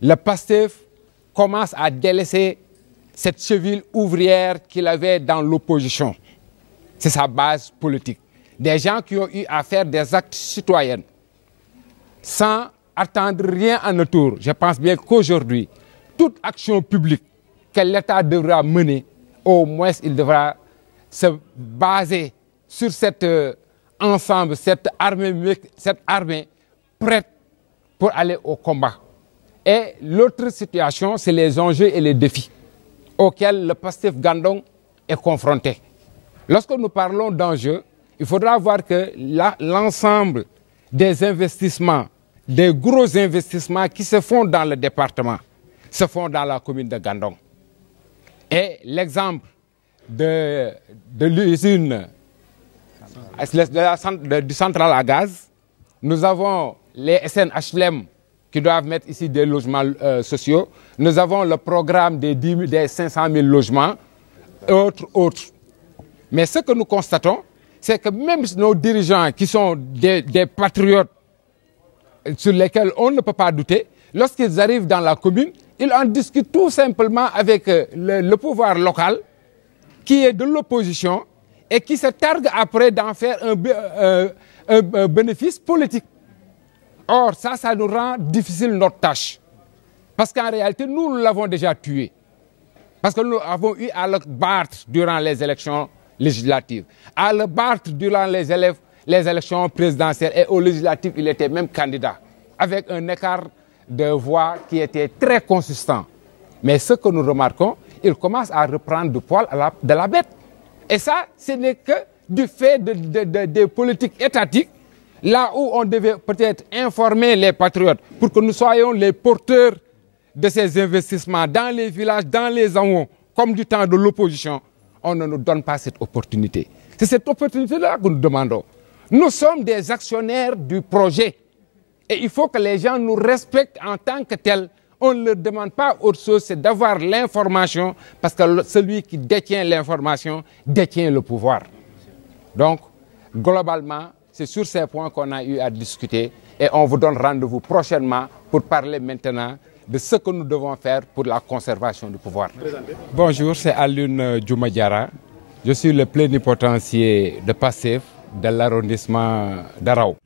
le PASTEF commence à délaisser cette cheville ouvrière qu'il avait dans l'opposition. C'est sa base politique. Des gens qui ont eu à faire des actes citoyens sans attendre rien en retour. Je pense bien qu'aujourd'hui, toute action publique que l'État devra mener, au moins il devra se baser sur cet ensemble, cette armée prête pour aller au combat. Et l'autre situation, c'est les enjeux et les défis auxquels le PASTEF Gandon est confronté. Lorsque nous parlons d'enjeux, il faudra voir que l'ensemble des investissements, des gros investissements qui se font dans le département, se font dans la commune de Gandon. Et l'exemple de l'usine du central à gaz, nous avons les SNHLM qui doivent mettre ici des logements sociaux. Nous avons le programme des 500 000 logements, autres. Mais ce que nous constatons, c'est que même nos dirigeants qui sont des patriotes sur lesquels on ne peut pas douter, lorsqu'ils arrivent dans la commune, ils en discutent tout simplement avec le pouvoir local qui est de l'opposition et qui se targue après d'en faire un bénéfice politique. Or, ça nous rend difficile notre tâche. Parce qu'en réalité, nous l'avons déjà tué. Parce que nous avons eu à le battre durant les élections législatives, à le battre durant les élections présidentielles et aux législatives, il était même candidat, avec un écart de voix qui était très consistant. Mais ce que nous remarquons, il commence à reprendre du poil de la bête. Et ça, ce n'est que du fait des politiques étatiques, là où on devait peut-être informer les patriotes pour que nous soyons les porteurs de ces investissements dans les villages, dans les hameaux, comme du temps de l'opposition. On ne nous donne pas cette opportunité. C'est cette opportunité-là que nous demandons. Nous sommes des actionnaires du projet. Et il faut que les gens nous respectent en tant que tels. On ne leur demande pas autre chose, c'est d'avoir l'information, parce que celui qui détient l'information détient le pouvoir. Donc, globalement, c'est sur ces points qu'on a eu à discuter et on vous donne rendez-vous prochainement pour parler maintenant de ce que nous devons faire pour la conservation du pouvoir. Bonjour, c'est Alioune Djoumadiara. Je suis le plénipotentiaire de PASTEF de l'arrondissement d'Arao.